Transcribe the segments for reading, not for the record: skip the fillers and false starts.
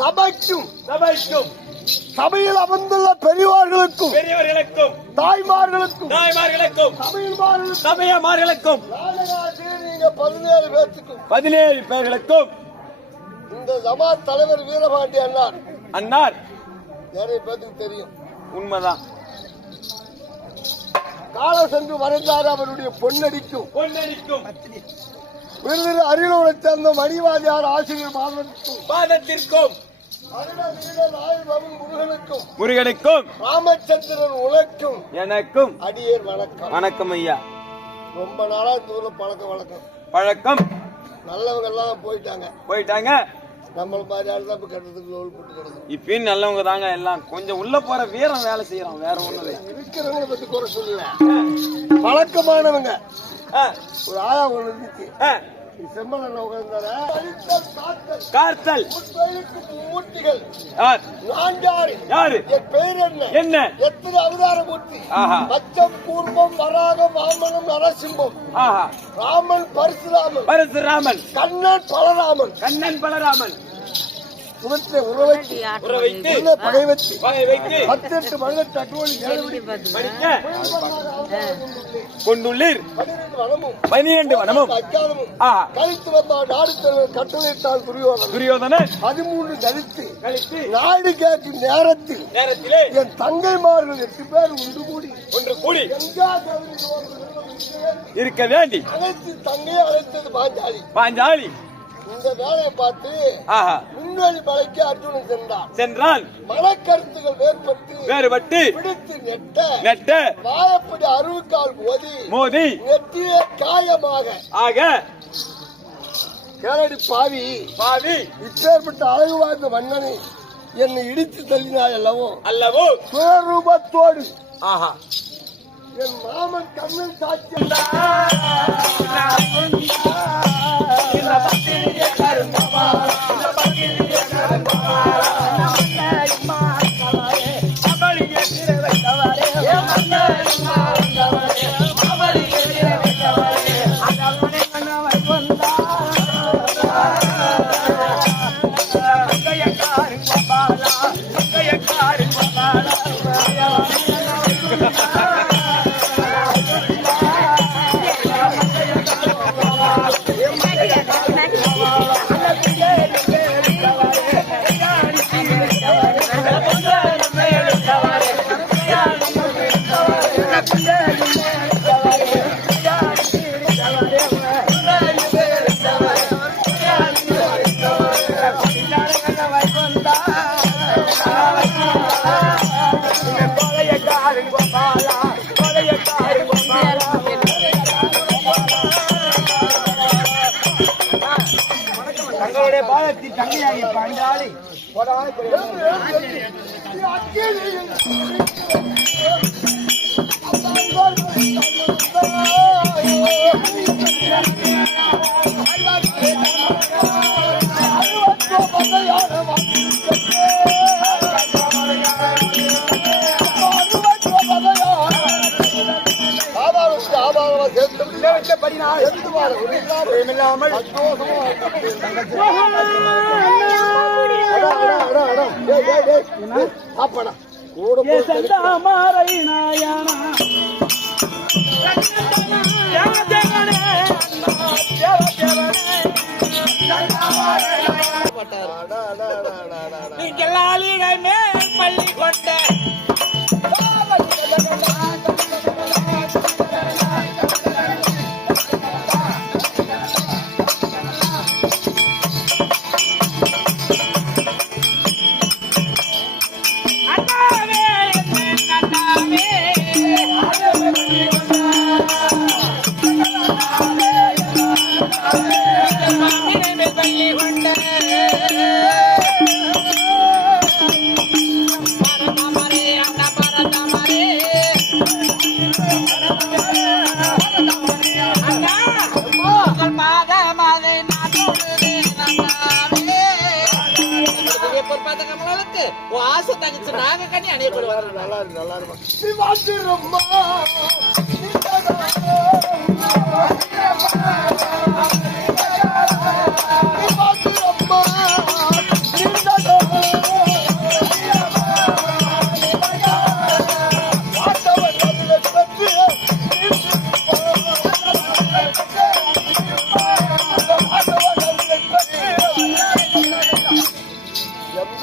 சபைக்கும் சபைக்கும் சபையில் அமர்ந்துள்ள பெரியவர்களுக்கும் தாய்மார்களுக்கும் சபையமார்களுக்கும் நீங்க 17 பேர்த்துக்கும் 17 பேர்களுக்கும் இந்த ஜமாத் தலைவர் வீரபாண்டி அண்ணார் நிறைய பேருக்கு தெரியும். உண்மைதான். கால சென்று மறைந்தார். அவருடைய பொன்னடிக்கும் விருது அரியலூரை சேர்ந்த மணிவாதியார் ஆசிரியர் பாதத்திற்கும் முருகனுக்கும் ராமச்சந்திரன் உலக்கும் எனக்கும் அடியேர் வணக்கம். வணக்கம் ஐயா. ரொம்ப நாளா இந்த பழக்கம் நல்லவங்க எல்லாம் போயிட்டாங்க. நம்மள மாதிரி ஆளுதான் இப்பயும் நல்லவங்க தாங்க. எல்லாம் கொஞ்சம் உள்ள போற வீரம் வேலை செய்யறோம். வேற ஒண்ணு இருக்கிறவங்களை பத்தி குறை சொல்லல. பழக்கமானவங்க ஒரு ஆயா ஒண்ணு இருந்துச்சு. செம்மல கார்த்தல் மூர்த்திகள் யாரு? என் பெயர் என்ன? எத்தனை அவதார மூர்த்தி? பச்சம் கூர்மம் வராகம் வாமனம் நரசிம்மம். ராமன் பரசுராமன் கண்ணன் பலராமன் சுமத்தை உறவைத்து பகை வைத்து 18 மனிதட்டு அட்டுவலி கொண்டுள்ளீர் 12 வனமும் கழித்து வந்தால் நாடு தலைவர் கட்டளையிட்டால் துரியோதனன் 13 கழித்து நாடு கேட்கும் நேரத்திலே என் தங்கைமார்கள் 8 பேர் ஒன்று கூடி இருக்க வேண்டி அனைத்து தங்கையை அழைத்தது பாஞ்சாலி. இந்த வேலையை பார்த்து முன்னோடி மலைக்கு அர்ஜுனன் சென்றால் மனக்கருத்துகள் வேறுபட்டு பிடித்து நெட்ட வாயப்படி அருவுக்கால் மோதி நெற்றியே காயமாக கேரடி பாவி இப்பேற்பட்ட அழகு வாழ்ந்த மன்னனை என்னை இடித்து தள்ளினாய் அல்லவோ சுயரூபத்தோடு என் மாமன் கண்ணன் சாட்சியம் தங்களுடைய பாதத்தில் தங்கையாகி பாஞ்சாலி பள்ளி கொண்ட ஆசை தங்கிச்சு நாங்க கண்ணி அணையப்படுவாங்க. நல்லா இருக்கும்.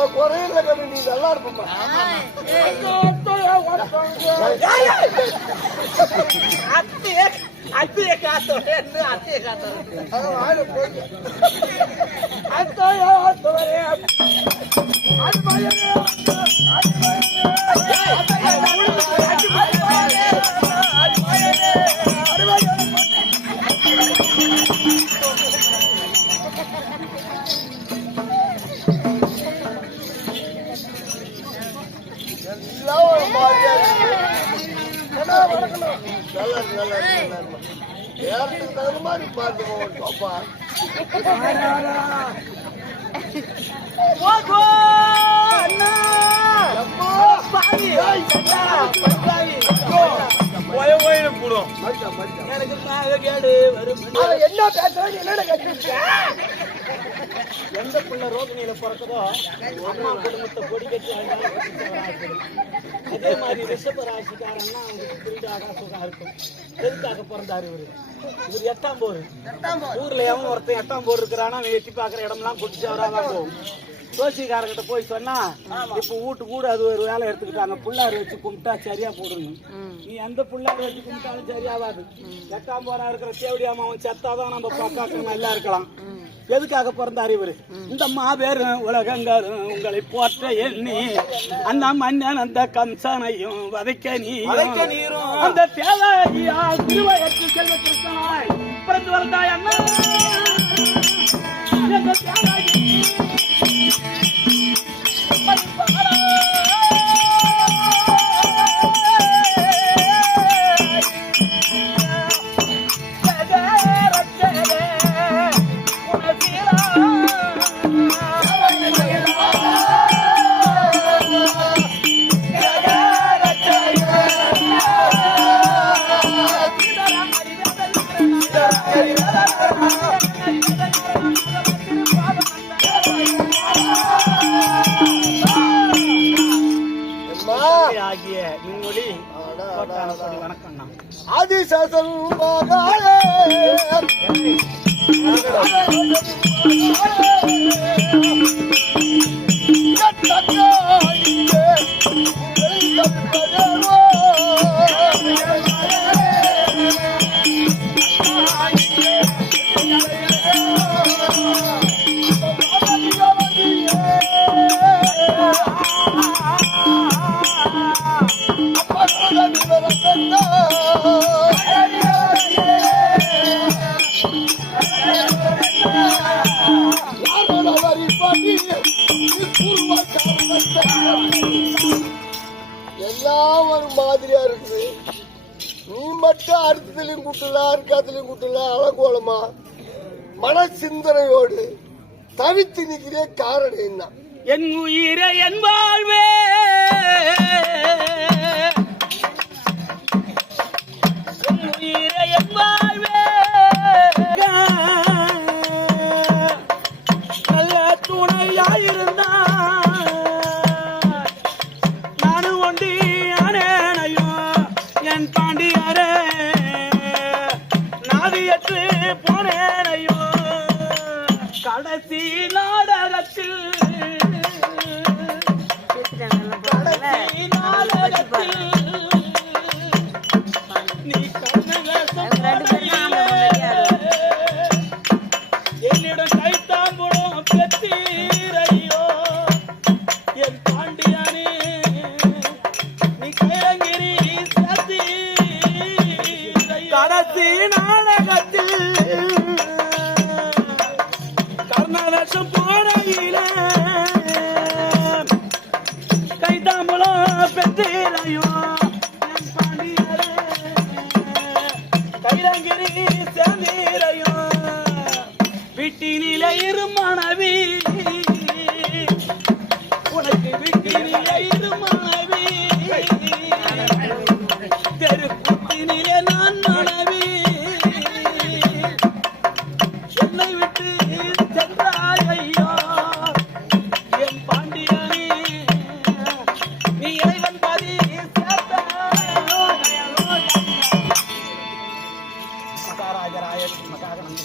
அந்த குறையில கண்டு நீ நல்லா இருப்பா. அத்தைய காத்து அத்தைய காத்து எல்லாம் ஒரு மாதிரியா இருக்கு. வளர்க்கணும். நல்லா இருக்கு, நல்லா இருக்கு, நல்லா இருக்கு. நேரத்துக்கு தகுந்த மாதிரி பார்த்துக்கோங்க பாப்பா. என்ன பேசுறேன் என்னென்ன கட்டிருக்க? எந்த பிள்ளை ரோகிணியில பிறக்குதோ அம்மா குடும்பத்தை கொடி கட்டி அதே மாதிரி ரிஷப ராசிக்காரன்னா அவங்களுக்கு புரிடாக சுகம் இருக்கும். எதுக்காக பிறந்தாரு இவரு? இவர் 8ஆம் போர். ஊர்ல எவன் ஒருத்தன் 8ஆம் போர் இருக்கிறானா அவன் எட்டி பாக்குற இடம்லாம் குடிச்சு அவராதான் போகும். ஜோசிக்காரங்கிட்ட போய் சொன்னா இப்ப வீட்டு கூட அது ஒரு வேலை எடுத்துக்கிட்டாங்க. புள்ளாறு வச்சு கும்பிட்டா சரியா போடணும். நீ எந்த புள்ளாறு வச்சு கும்பிட்டாலும் சரியாவாது. 8ஆம் போரா இருக்கிற தேவடியாம அவன் செத்தாதான் நம்ம பக்காக்கள் நல்லா இருக்கலாம். எதுக்காக பிறந்தார் இவரு? இந்த மாபெரும் உலகங்களும் உங்களை போற்ற எண்ணி அந்த மன்னன் அந்த கம்சனையும் வதைக்க நீரும் அந்த தேவையா திருவயத்து செல்வ கிருஷ்ணனாய் பிறந்து வந்தாய் அண்ணா. ஆகிய நுண்மொழி வணக்கம். ஆதிசேஷன் எல்லாம் ஒரு மாதிரியா இருக்குது. நீ மட்டும் அர்த்தத்திலையும் கூட்டலாம் அர்க்காத்திலையும் கூட்டலாம் அலங்கோலமா மன சிந்தனையோடு தவித்து நிற்கிறே. காரணம் என்ன? என் உயிரை என் வாழ்வே என் உயிரை என் வாழ்வே நல்ல துணையாயிருந்தா நானும் ஒண்டி அனேனையும் என் பாண்டியாரே நாவியற்று போனேனையும் கடைசி நாடகத்தில் நீ என்னிடம் கைத்தாம்பூடம் பெற்றீரையோ என் பாண்டியானே நீ கைரங்கிரி சத்தி கடைசி நாடகத்தில் கர்நாடகம் போனையிலே கைதாம்பூலம் பெற்றீரையோ என் பாண்டியாரே கைரங்கிரி சேர்ந்தீரையோ வீட்டினிலே இரு மனைவி உனக்கு வீட்டினிலே இரு மனைவி தெருக்குத்தினிலே நான் மனைவி என்னை விட்டு சென்றாய் ஐயா என் பாண்டியனே நீ இறைவன் பாதி சேர்த்த மகாராஜராய மகாகணம்